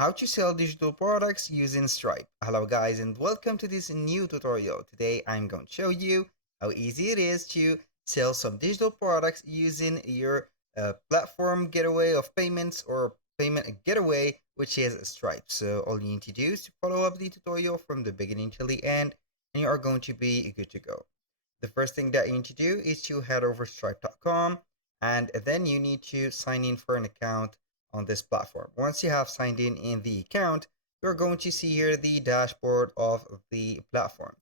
how to sell digital products using Stripe. Hello guys and welcome to this new tutorial. Today I'm going to show you how easy it is to sell some digital products using your platform getaway of payments or payment getaway, which is Stripe. So all you need to do is to follow up the tutorial from the beginning till the end and you are going to be good to go. The first thing that you need to do is to head over stripe.com and then you need to sign in for an account on this platform. Once you have signed in the account, you're going to see here the dashboard of the platform.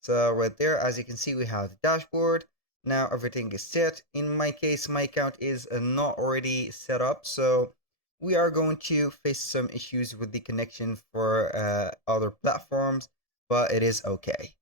So right there, as you can see, we have the dashboard. Now everything is set. In my case, my account is not already set up, so we are going to face some issues with the connection for other platforms, but it is okay.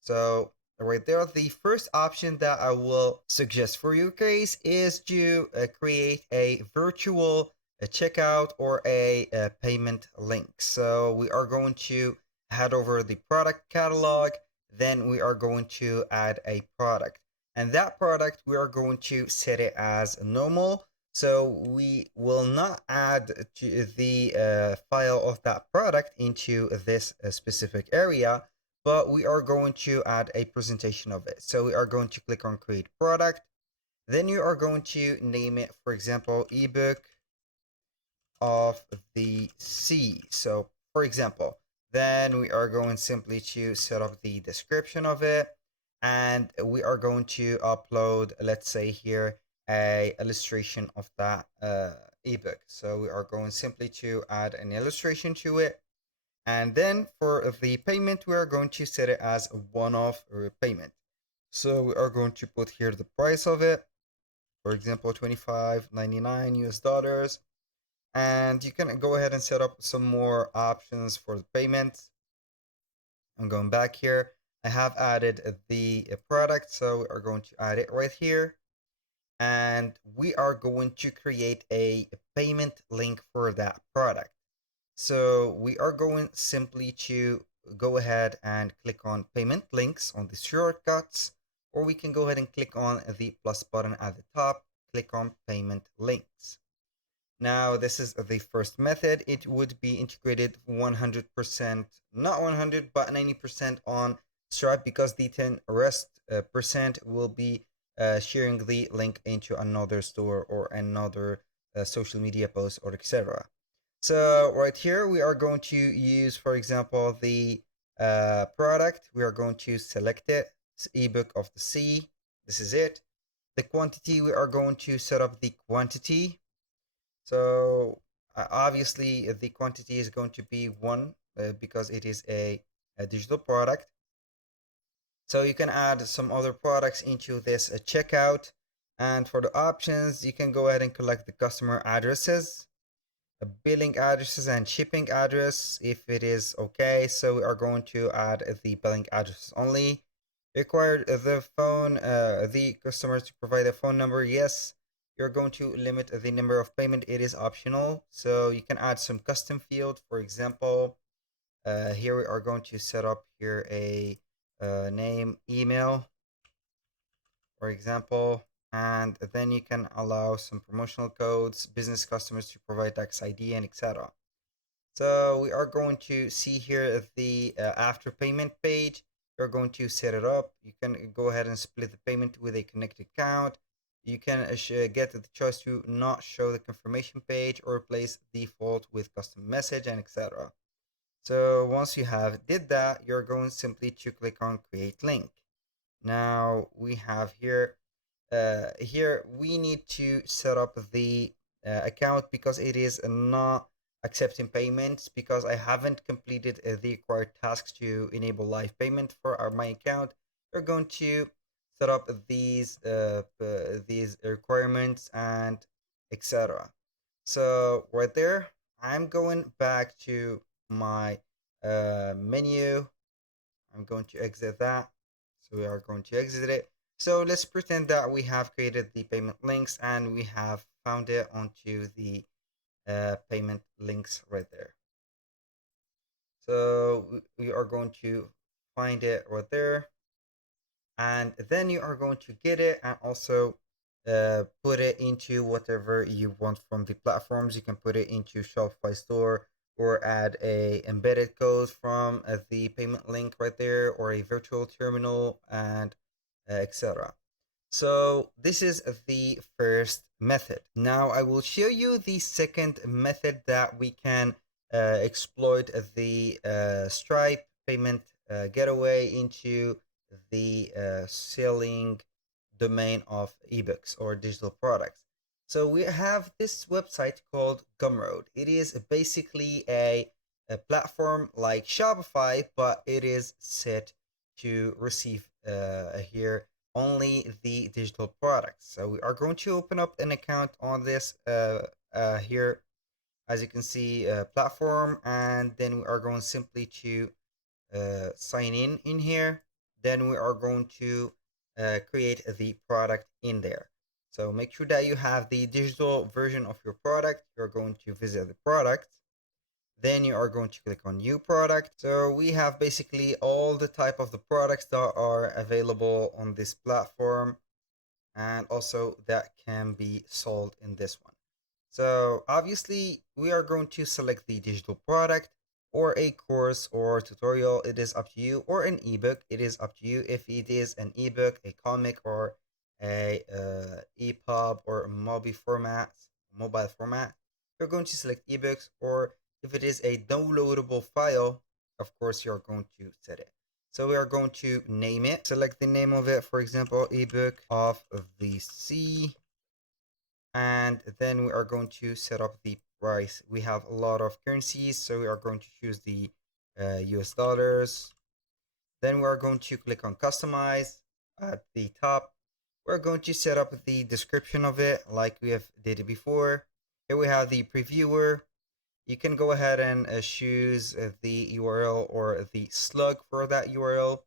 So right there, the first option that I will suggest for your case is to create a virtual checkout or a payment link. So we are going to head over the product catalog, then we are going to add a product, and that product we are going to set it as normal. So we will not add to the file of that product into this specific area, but we are going to add a presentation of it. So we are going to click on create product. Then you are going to name it, for example, ebook of the sea. So for example, then we are going simply to set up the description of it, and we are going to upload, let's say here, a illustration of that ebook. So we are going simply to add an illustration to it. And then for the payment, we are going to set it as a one-off payment. So we are going to put here the price of it, for example, $25.99 US dollars. And you can go ahead and set up some more options for the payment. I'm going back here. I have added the product, so we are going to add it right here. And we are going to create a payment link for that product. So we are going simply to go ahead and click on payment links on the shortcuts, or we can go ahead and click on the plus button at the top, click on payment links. Now this is the first method. It would be integrated 100%, not 100, but 90% on Stripe, because the 10 rest percent will be sharing the link into another store or another social media post or etc. So right here, we are going to use, for example, the product. We are going to select it. It's ebook of the sea. This is it. The quantity, we are going to set up the quantity. So obviously, the quantity is going to be 1 because it is a digital product. So you can add some other products into this checkout. And for the options, you can go ahead and collect the customer addresses, billing addresses, and shipping address if it is okay. So we are going to add the billing address only. Require the phone, the customers to provide a phone number. Yes. You're going to limit the number of payment. It is optional. So you can add some custom field. For example, here we are going to set up here a name, email, for example. And then you can allow some promotional codes, business customers to provide tax ID, and etc. So we are going to see here the after payment page. You're going to set it up. You can go ahead and split the payment with a connected account. You can get the choice to not show the confirmation page or replace default with custom message, and etc. So once you have did that, you're going simply to click on create link. Now we have here, we need to set up the account because it is not accepting payments, because I haven't completed the required tasks to enable live payment for my account. We're going to set up these requirements and etc. So right there, I'm going back to my menu. I'm going to exit that. So we are going to exit it. So let's pretend that we have created the payment links and we have found it onto the payment links right there. So we are going to find it right there, and then you are going to get it and also put it into whatever you want from the platforms. You can put it into Shopify store, or add a embedded code from the payment link right there, or a virtual terminal, and etc. So this is the first method. Now I will show you the second method that we can exploit the Stripe payment getaway into the selling domain of ebooks or digital products. So we have this website called Gumroad. It is basically a platform like Shopify, but it is set to receive here only the digital products. So we are going to open up an account on this here, as you can see, platform, and then we are going simply to sign in here. Then we are going to create the product in there. So make sure that you have the digital version of your product. You're going to visit the product. Then you are going to click on new product. So we have basically all the type of the products that are available on this platform, and also that can be sold in this one. So obviously we are going to select the digital product, or a course or tutorial. It is up to you, or an ebook. It is up to you. If it is an ebook, a comic, or a EPUB or mobile format, you're going to select ebooks. Or if it is a downloadable file, of course you're going to set it. So we are going to name it. Select the name of it, for example, ebook of the sea. And then we are going to set up the price. We have a lot of currencies, so we are going to choose the US dollars. Then we are going to click on customize at the top. We're going to set up the description of it like we have did it before. Here we have the previewer. You can go ahead and choose the URL or the slug for that URL.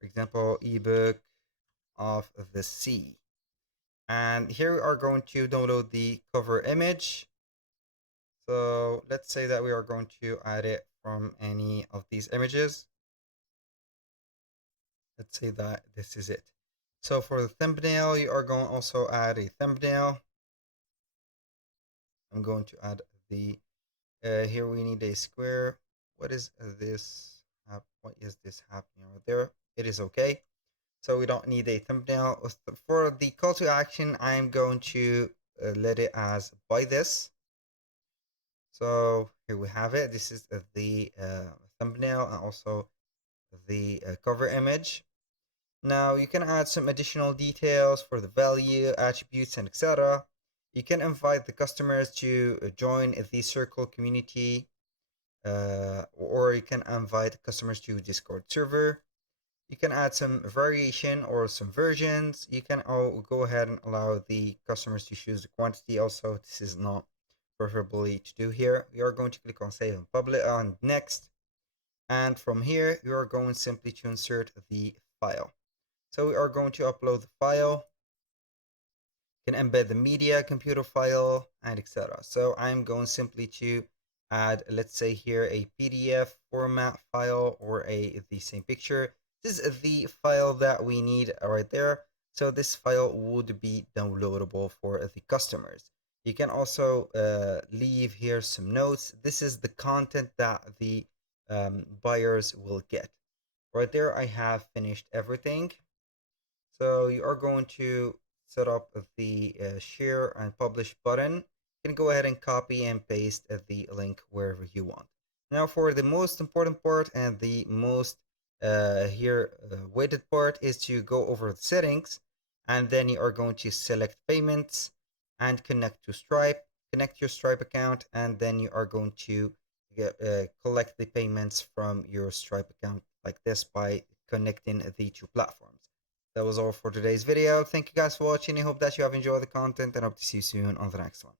For example, ebook of the sea. And here we are going to download the cover image. So let's say that we are going to add it from any of these images. Let's say that this is it. So for the thumbnail, you are going to also add a thumbnail. I'm going to add the, here we need a square. What is this? What is this happening over there? It is okay. So we don't need a thumbnail. For the call to action, I'm going to let it as buy this. So here we have it. This is the thumbnail and also the cover image. Now you can add some additional details for the value, attributes, and etc. You can invite the customers to join the circle community, or you can invite customers to Discord server. You can add some variation or some versions. You can go ahead and allow the customers to choose the quantity. Also, this is not preferably to do here. We are going to click on save and publish on next. And from here, you are going simply to insert the file. So we are going to upload the file. You can embed the media, computer file, and etc. So I'm going simply to add, let's say here, a PDF format file or the same picture. This is the file that we need right there. So this file would be downloadable for the customers. You can also leave here some notes. This is the content that the buyers will get. Right there, I have finished everything. So you are going to set up the share and publish button. You can go ahead and copy and paste the link wherever you want. Now for the most important part and the most weighted part is to go over the settings, and then you are going to select payments and connect to Stripe. Connect your Stripe account, and then you are going to collect the payments from your Stripe account like this by connecting the two platforms. That was all for today's video. Thank you guys for watching. I hope that you have enjoyed the content, and hope to see you soon on the next one.